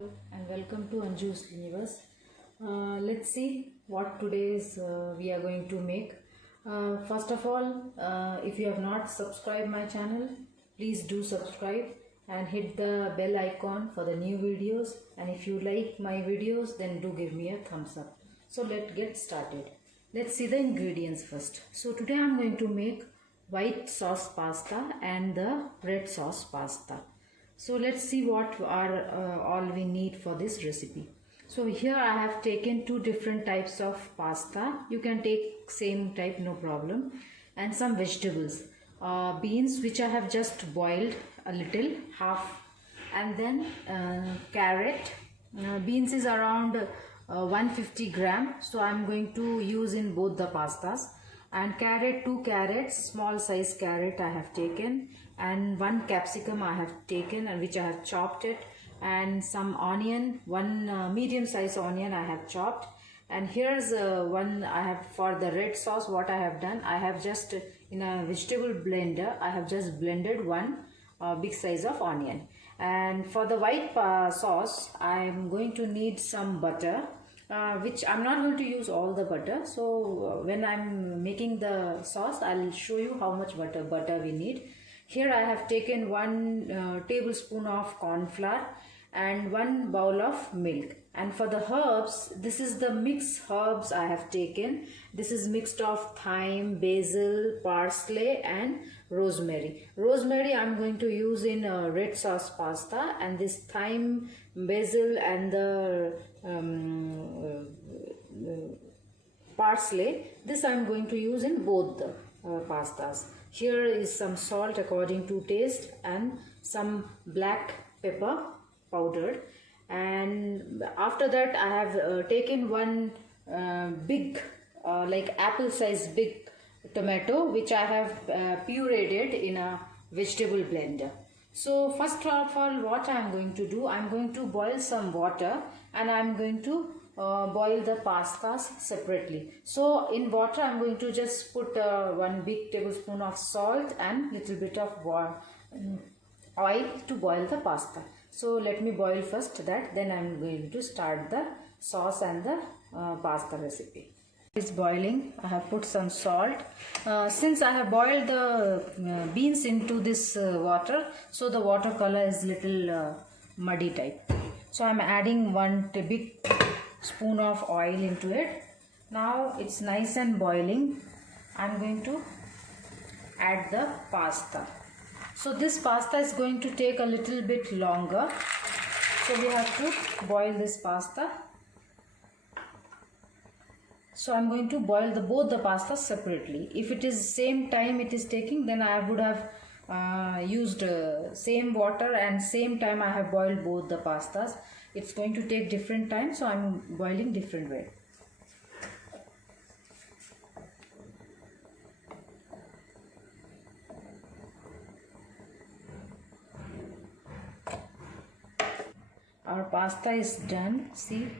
And welcome to Anjus universe. Let's see what today's we are going to make. First of all, if you have not subscribed my channel, please do subscribe and hit the bell icon for the new videos. And if you like my videos, then do give me a thumbs up. So let's get started. Let's see the ingredients first. So today I'm going to make white sauce pasta and the red sauce pasta. So let's see what are all we need for this recipe. So here I have taken two different types of pasta. You can take same type, no problem. And some vegetables. Beans which I have just boiled a little, half. And then carrot. Beans is around 150 gram. So I'm going to use in both the pastas. And carrot, 2 carrots, small size carrot I have taken, and 1 capsicum I have taken and which I have chopped it, and some onion, 1 medium size onion I have chopped. And here's one I have for the red sauce. What I have done, I have just in a vegetable blender I have just blended 1 big size of onion. And for the white sauce I am going to need some butter. Which I'm not going to use all the butter. So when I'm making the sauce, I'll show you how much butter we need. Here I have taken 1 tablespoon of corn flour and 1 bowl of milk. And for the herbs, this is the mixed herbs I have taken. This is mixed of thyme, basil, parsley and rosemary. Rosemary I'm going to use in red sauce pasta, and this thyme, basil and the parsley, this I'm going to use in both the pastas. Here is some salt according to taste and some black pepper powdered. And after that I have taken 1 big like apple size big tomato which I have pureed in a vegetable blender. So first of all, what I am going to do, I am going to boil some water and I am going to boil the pastas separately. So in water I am going to just put 1 big tablespoon of salt and little bit of oil to boil the pasta. So let me boil first that, then I am going to start the sauce and the pasta recipe. It's boiling. I have put some salt. Since I have boiled the beans into this water, so the water color is little muddy type. So I am adding 1 big spoon of oil into it. Now it's nice and boiling. I am going to add the pasta. So this pasta is going to take a little bit longer. So we have to boil this pasta. So I'm going to boil both the pastas separately. If it is same time it is taking, then I would have used same water and same time I have boiled both the pastas. It's going to take different time, so I'm boiling different way. Our pasta is done. See,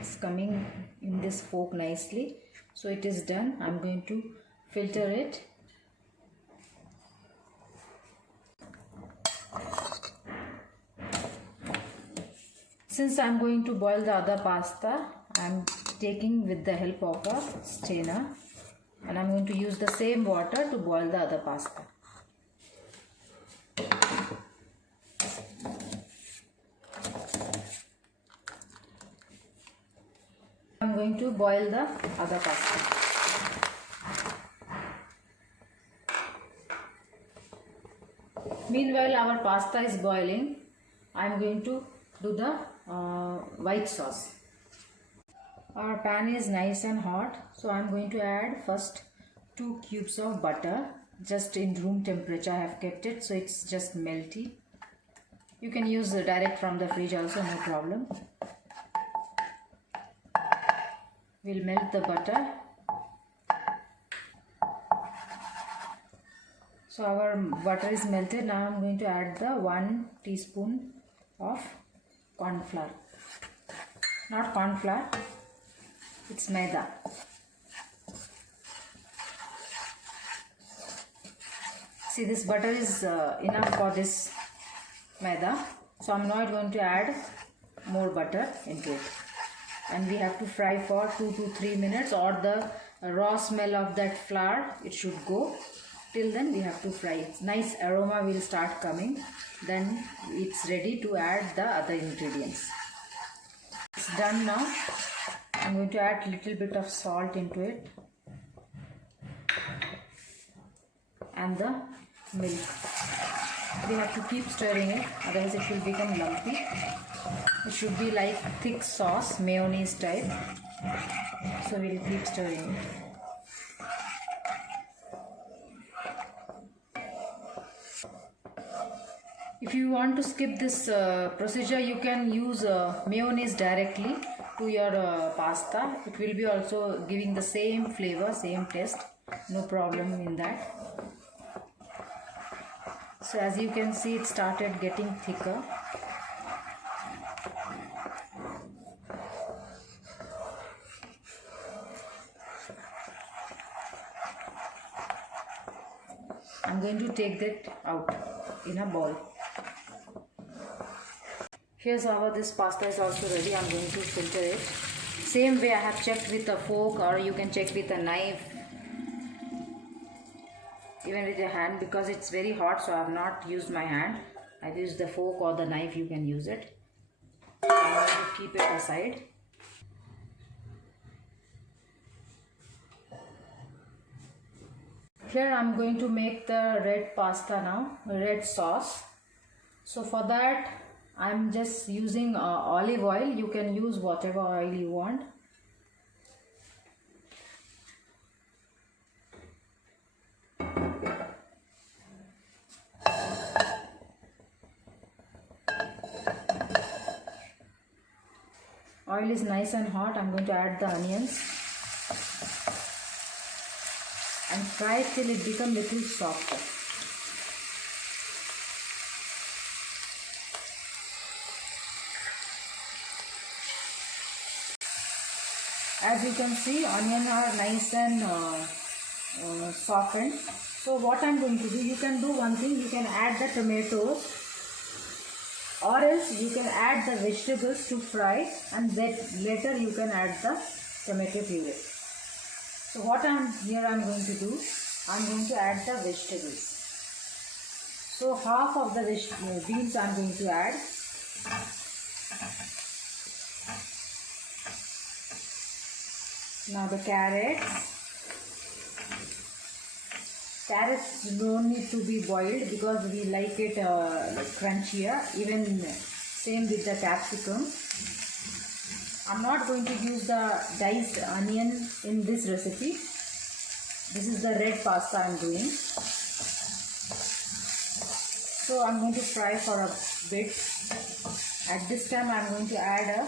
it's coming in this fork nicely. So it is done. I'm going to filter it. Since I'm going to boil the other pasta, I'm taking with the help of a strainer, and I'm going to use the same water to boil the other pasta. I'm going to boil the other pasta. Meanwhile, our pasta is boiling. I'm going to do the white sauce. Our pan is nice and hot, so I'm going to add first 2 cubes of butter. Just in room temperature I have kept it, so it's just melty. You can use direct from the fridge also, no problem. We'll melt the butter. So our butter is melted. Now I'm going to add the 1 teaspoon of corn flour. Not corn flour, it's maida. See, this butter is enough for this maida. So I'm not going to add more butter into it. And we have to fry for 2 to 3 minutes, or the raw smell of that flour, it should go. Till then we have to fry. Nice aroma will start coming. Then it's ready to add the other ingredients. It's done now. I'm going to add little bit of salt into it. And the milk. We have to keep stirring it, otherwise it will become lumpy. It should be like thick sauce, mayonnaise type. So we'll keep stirring it. If you want to skip this procedure, you can use mayonnaise directly to your pasta. It will be also giving the same flavor, same taste. No problem in that. So as you can see, it started getting thicker. I'm going to take that out in a bowl. Here's how this pasta is also ready. I'm going to filter it. Same way I have checked with a fork, or you can check with a knife, even with your hand, because it's very hot, so I have not used my hand. I've used the fork or the knife, you can use it. I'm going to keep it aside. Here I'm going to make the red pasta now, red sauce. So for that I'm just using olive oil. You can use whatever oil you want. Oil is nice and hot. I'm going to add the onions and fry it till it becomes little softer. As you can see, onions are nice and softened. So what I'm going to do, you can do one thing, you can add the tomatoes, or else you can add the vegetables to fry, and then later you can add the tomato puree. So what I'm going to do, I'm going to add the vegetables. So half of the beans I'm going to add. Now the carrots. Carrots don't need to be boiled because we like it crunchier. Even same with the capsicum. I'm not going to use the diced onion in this recipe. This is the red pasta I'm doing. So I'm going to fry for a bit. At this time I'm going to add a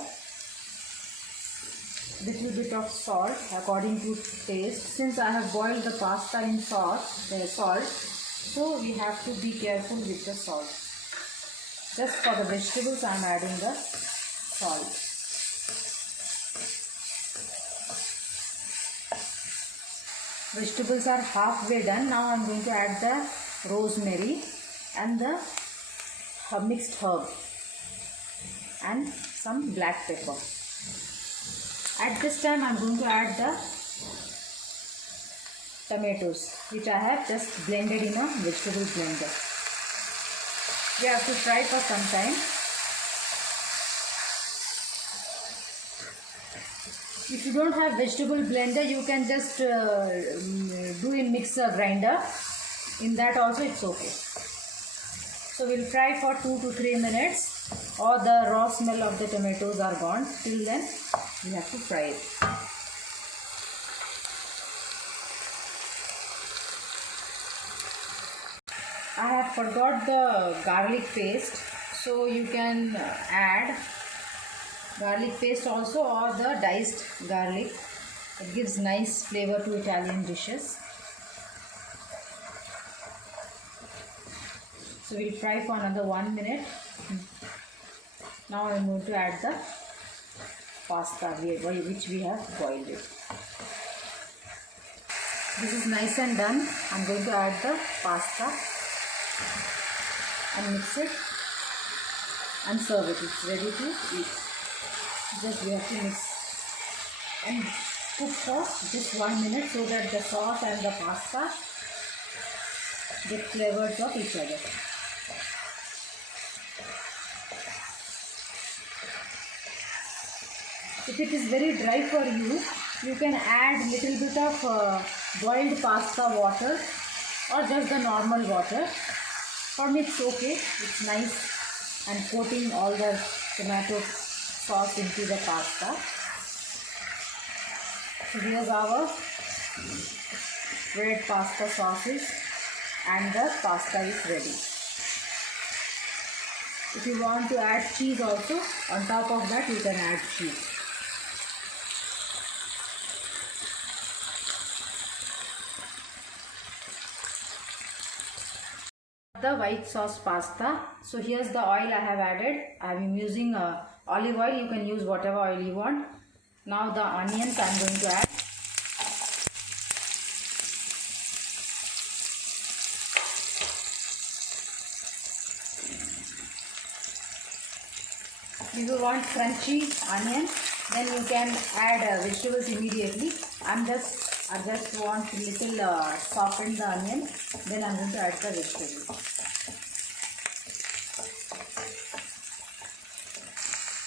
little bit of salt according to taste. Since I have boiled the pasta in salt, so we have to be careful with the salt. Just for the vegetables I am adding the salt. Vegetables are halfway done. Now I am going to add the rosemary and the mixed herb and some black pepper. At this time I am going to add the tomatoes, which I have just blended in a vegetable blender. We have to fry for some time. If you don't have vegetable blender, you can just do in mixer grinder. In that also it's okay. So we'll fry for 2 to 3 minutes, or the raw smell of the tomatoes are gone. Till then we have to fry it. I have forgot the garlic paste, so you can add garlic paste also, or the diced garlic. It gives nice flavor to Italian dishes. So we'll fry for another 1 minute. Now I'm going to add the pasta which we have boiled it. This is nice and done. I'm going to add the pasta and mix it and serve it. It's ready to eat. Just we have to mix and cook for just 1 minute so that the sauce and the pasta get flavors of each other. If it is very dry for you, you can add little bit of boiled pasta water or just the normal water. For me it's okay, it's nice and coating all the tomato sauce into the pasta. So here's our red pasta sauces and the pasta is ready. If you want to add cheese also, on top of that you can add cheese. The white sauce pasta. So here's the oil I have added. I am using olive oil. You can use whatever oil you want. Now the onions I am going to add. If you want crunchy onion, then you can add vegetables immediately. I just want a little soften the onion. Then I am going to add the vegetables.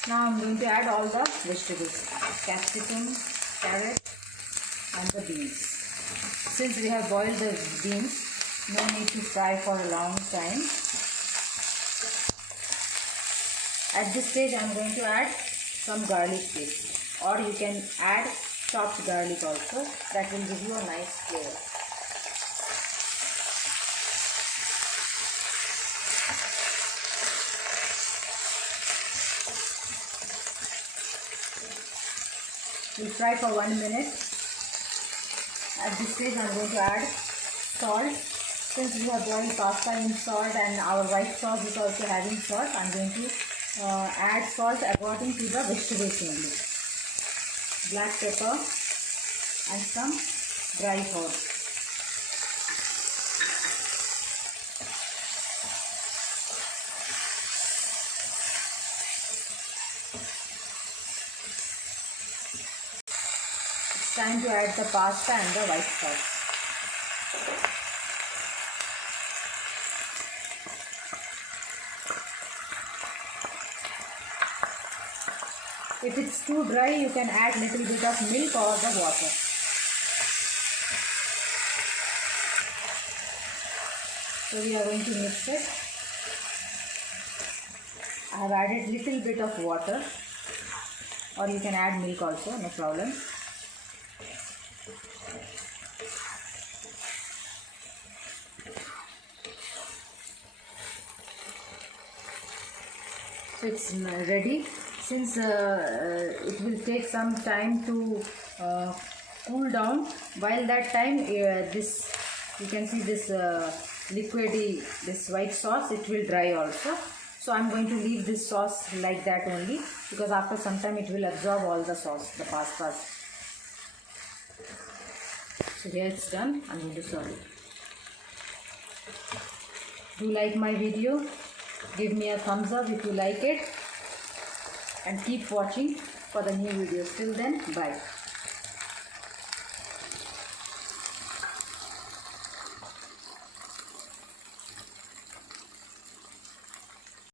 Now I am going to add all the vegetables, capsicum, carrot and the beans. Since we have boiled the beans, no need to fry for a long time. At this stage I am going to add some garlic paste, or you can add chopped garlic also. That will give you a nice flavor. We'll fry for 1 minute. At this stage I am going to add salt. Since we have boiled pasta in salt and our white sauce is also having salt, I am going to add salt according to the vegetables only. Black pepper and some dry herbs. It's time to add the pasta and the white sauce. If it's too dry, you can add little bit of milk or the water. So we are going to mix it. I have added little bit of water, or you can add milk also, no problem. So it's ready. Since it will take some time to cool down, while that time this, you can see this liquidy, this white sauce, it will dry also. So I am going to leave this sauce like that only, because after some time it will absorb all the sauce, the pastas. So here it's done. I am going to serve it. Do you like my video? Give me a thumbs up if you like it. And keep watching for the new videos. Till then, bye.